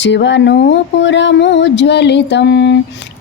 శివనూపురముజ్వలితం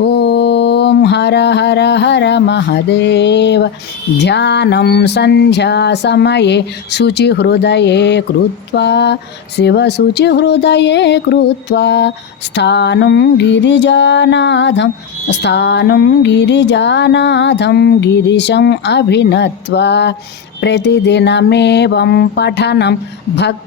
ओम हर हर हर महदेव ध्यानं शुचि हृदय कृत्वा हृदय कृत्वा स्थान गिरिजानाथं स्थान गिरिजानाथं गिरीशम अभिनत्वा प्रतिदिनमेवं पठनं भक्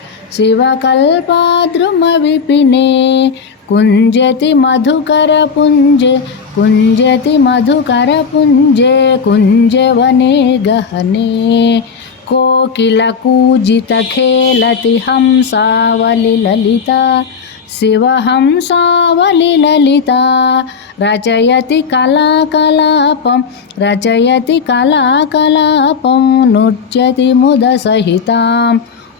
शिवकल्पाद्रुमविपिने कुञ्जति मधुकरपुञ्जे कुञ्जति मधुकरपुञ्जे कुञ्जवने गहने कोकिलकूजितखेलति हंसावलिललिता शिवहंसावलिललिता रचयति कलाकलापं रचयति कलाकलापं नृत्यति मुदसहिताम्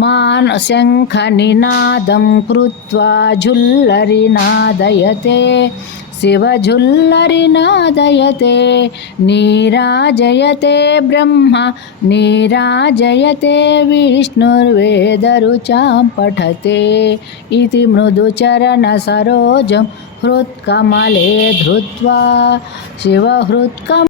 मान मानशङ्खनिनादं कृत्वा झुल्लरिनादयते शिवझुल्लरिनादयते नीराजयते ब्रह्म नीराजयते विष्णुर्वेदरुचां पठते इति मृदुचरणसरोजं हृत्कमले धृत्वा शिवहृत्कम्